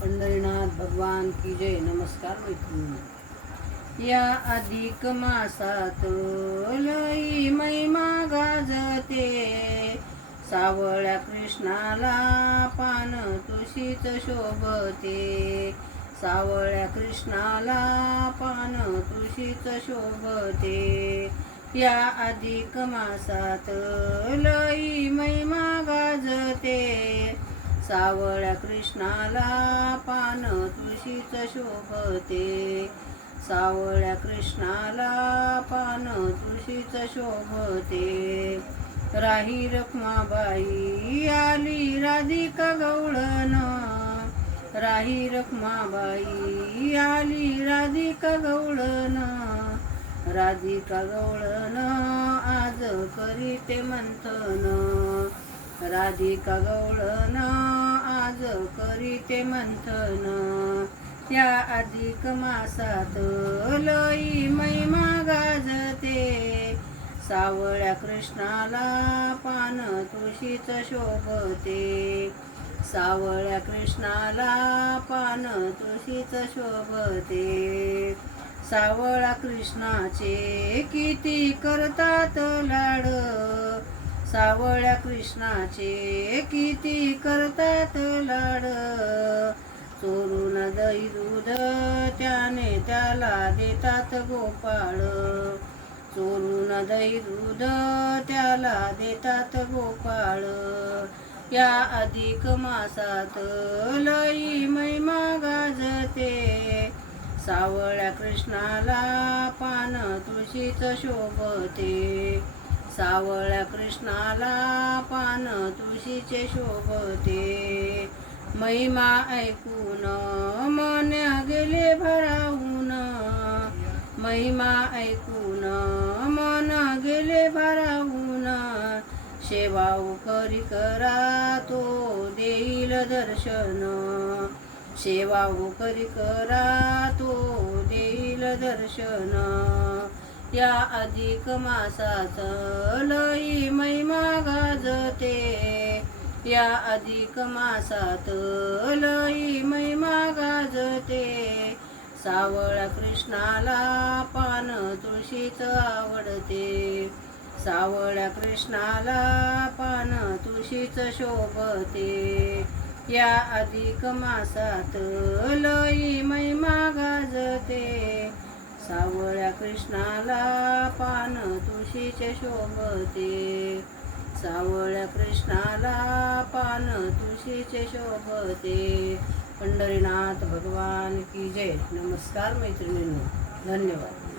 पंढरीनाथ भगवान की जय. नमस्कार मैत्रिणी. या अधिक मासात लई महिमा गाजते, सावळ्या कृष्णाला पान तुळशीच शोभते, सावळ्या कृष्णाला पान तुळशीच शोभते. या अधिक मासात लई महिमा गाजते, सावळ्या कृष्णाला पान तुळशीच शोभते, सावळ्या कृष्णाला पान तुळशीच शोभते. राही रखमाबाई आली राधिका गवळण, राही रखमाबाई आली राधिका गवळण, राधिका गवळण आज करीते मंथन, राधिका गवळण आज करीते मंथन. या अधिक मासात लई महिमा गाजते, सावळ्या कृष्णाला पान तुळशीच शोभते, सावळ्या कृष्णाला पान तुळशीच शोभते. सावळ्या कृष्णाचे किती करतात लाड, सावळ्या कृष्णाचे किती करतात लाड. चोरून दही दूध त्याने त्याला देतात गोपाळ, चोरून दही दूध त्याला देतात गोपाळ. या अधिक मासात लई महिमा गाजते, सावळ्या कृष्णाला पान तुळशीच शोभते, सावळ्या कृष्णाला पान तुळशीचे शोभते. महिमा ऐकून मन गेले भारावून, महिमा ऐकून मन गेले भारावून. सेवा करी करा तो देईल दर्शन, सेवा करी करा तो देईल दर्शन. या अधिक मासात लई महिमा गाजते, या अधिक मासात लई महिमा गाजते. सावळ्या कृष्णाला पान तुळशीच आवडते, सावळ्या कृष्णाला पान तुळशीच शोभते. या अधिक मासात लई महिमा गाजते, सावळ्या कृष्णाला पान तुळशीचे शोभते, सावळ्या कृष्णाला पान तुळशीचे शोभते. पंढरीनाथ भगवान की जय. नमस्कार मैत्रिणींनो. धन्यवाद.